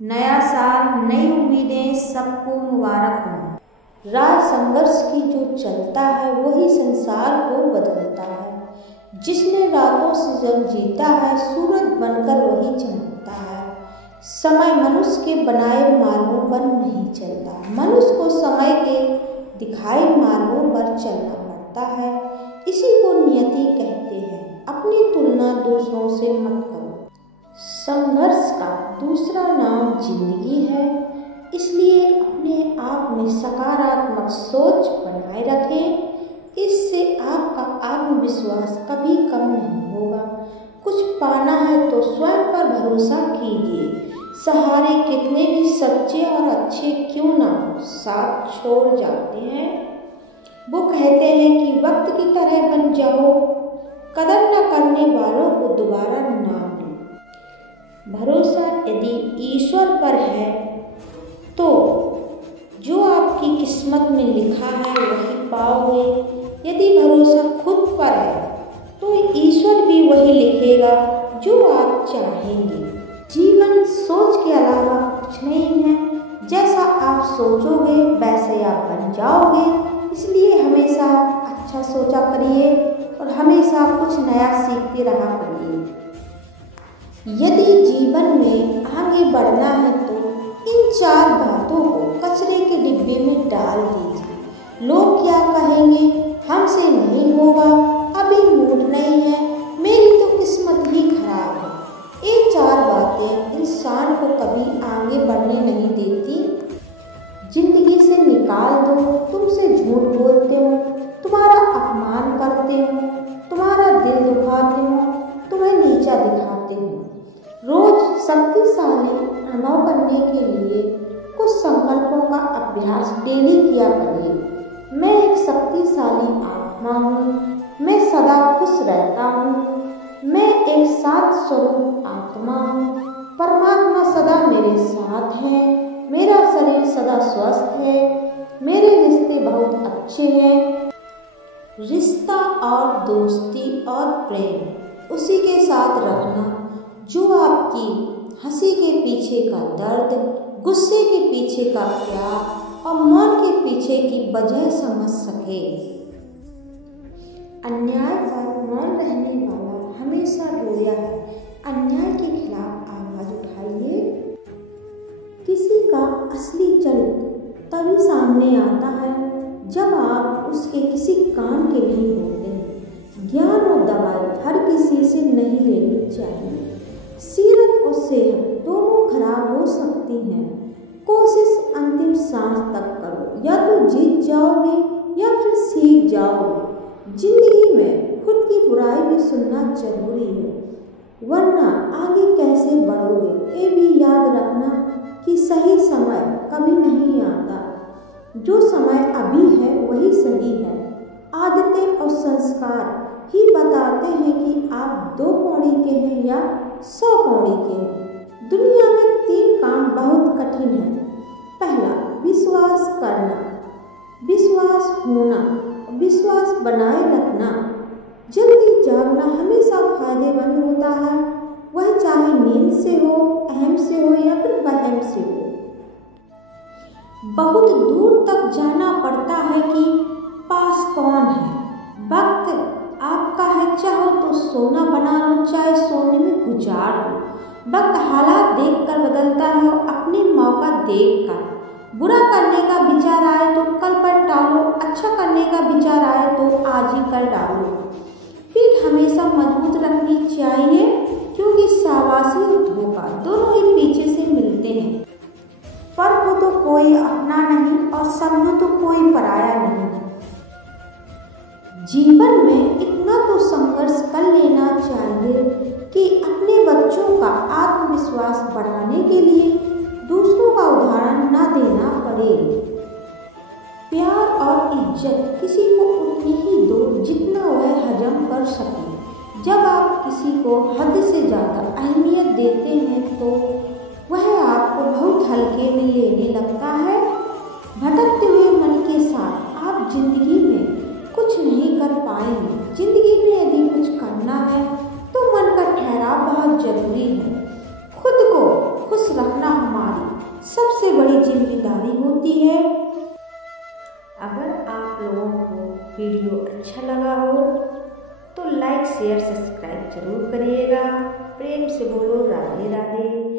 नया साल, नई उम्मीदें, सबको मुबारक हो। राह संघर्ष की जो चलता है वही संसार को बदलता है। जिसने रातों से जंग जीता है सूरज बनकर वही चमकता है। समय मनुष्य के बनाए मार्गों पर नहीं चलता, मनुष्य को समय के दिखाए मार्गों पर चलना पड़ता है। इसी को नियति कहते हैं। अपनी तुलना दूसरों से मत करो। संघर्ष का दूसरा नाम जिंदगी है, इसलिए अपने आप में सकारात्मक सोच बनाए रखें। इससे आपका आत्मविश्वास कभी कम नहीं होगा। कुछ पाना है तो स्वयं पर भरोसा कीजिए। सहारे कितने भी सच्चे और अच्छे क्यों ना हो, साथ छोड़ जाते हैं। वो कहते हैं कि वक्त की तरह बन जाओ, कदर न करने वालों को दोबारा ना मिले। भरोसा यदि ईश्वर पर है तो जो आपकी किस्मत में लिखा है वही पाओगे। यदि भरोसा खुद पर है तो ईश्वर भी वही लिखेगा जो आप चाहेंगे। जीवन सोच के अलावा कुछ नहीं है। जैसा आप सोचोगे वैसे आप बन जाओगे। इसलिए हमेशा अच्छा सोचा करिए और हमेशा कुछ नया सीखते रहा करिए। यदि जीवन में आगे बढ़ना है तो इन 4 बातों को कचरे के डिब्बे में डाल दीजिए। लोग क्या कहेंगे, हमसे नहीं होगा, अभी मूड नहीं है, मेरी तो किस्मत ही खराब है। ये 4 बातें इंसान को कभी आगे बढ़ने नहीं देती। जिंदगी से निकाल दो। तुमसे झूठ बोलते हो, तुम्हारा अपमान करते हो, तुम्हारा दिल दुखाते हो, तुम्हें नीचा दिखाते हो। रोज शक्तिशाली अनुभव करने के लिए कुछ संकल्पों का अभ्यास डेली किया करिए। मैं एक शक्तिशाली आत्मा हूँ, मैं सदा खुश रहता हूँ, मैं एक सात स्वरूप आत्मा हूँ, परमात्मा सदा मेरे साथ है, मेरा शरीर सदा स्वस्थ है, मेरे रिश्ते बहुत अच्छे हैं। रिश्ता और दोस्ती और प्रेम उसी के साथ रखना जो आपकी हंसी के पीछे का दर्द, गुस्से के पीछे का प्यार और मौन के पीछे की वजह समझ सके। अन्याय पर मौन रहने वाला हमेशा रोया है। अन्याय के खिलाफ आवाज उठाइए। किसी का असली चरित्र तभी सामने आता है जब आप उसके किसी काम के नहीं होते हैं। ज्ञान और दवाई हर किसी से नहीं लेनी चाहिए। सीरत और सेहत दोनों खराब हो सकती हैं। कोशिश अंतिम सांस तक करो, या तो जीत जाओगे या फिर सीख जाओगे। जिंदगी में खुद की बुराई भी सुनना जरूरी है, वरना आगे कैसे बढ़ोगे। ये भी याद रखना कि सही समय कभी नहीं आता। जो समय अभी है वही सही है। आदतें और संस्कार ही बताते हैं कि आप 2 पौड़ी के हैं या 100 पौड़ी के हैं। दुनिया में 3 काम बहुत कठिन है। पहला, विश्वास करना, विश्वास होना, विश्वास बनाए रखना। जल्दी जागना हमेशा फायदेमंद होता है, वह चाहे नींद से हो, अहम से हो या फिर वहम से हो। बहुत दूर तक जाना पड़ता है कि पास कौन है। वक्त आपका है, चाहो तो सोना बना लो, चाहे सोने में गुजार दो। वक्त हालात देखकर बदलता है, अपने मौका देखकर। बुरा करने का विचार आए तो कल पर टालो, अच्छा करने का विचार आए तो आज ही कर डालो। पीठ हमेशा मजबूत रखनी चाहिए, क्योंकि शाबाशी और धोखा दोनों ही पीछे से मिलते हैं। पर हो तो कोई अपना नहीं और समझो तो कोई पराया नहीं। जीवन में इतना तो संघर्ष कर लेना चाहिए कि अपने बच्चों का आत्मविश्वास बढ़ाने के लिए दूसरों का उदाहरण न देना पड़े। प्यार और इज्जत किसी को उतनी ही दो जितना वह हजम कर सके। जब आप किसी को हद से ज़्यादा अहमियत देते हैं तो वह आपको बहुत हल्के में लेने लगता है। भटकते हुए मन के साथ आप जिंदगी में कुछ नहीं कर पाएंगे। जिंदगी में यदि कुछ करना है तो मन का ठहराव बहुत जरूरी है। खुद को खुश रखना हमारी वीडियो अच्छा लगा हो तो लाइक शेयर सब्सक्राइब जरूर करिएगा। प्रेम से बोलो राधे राधे।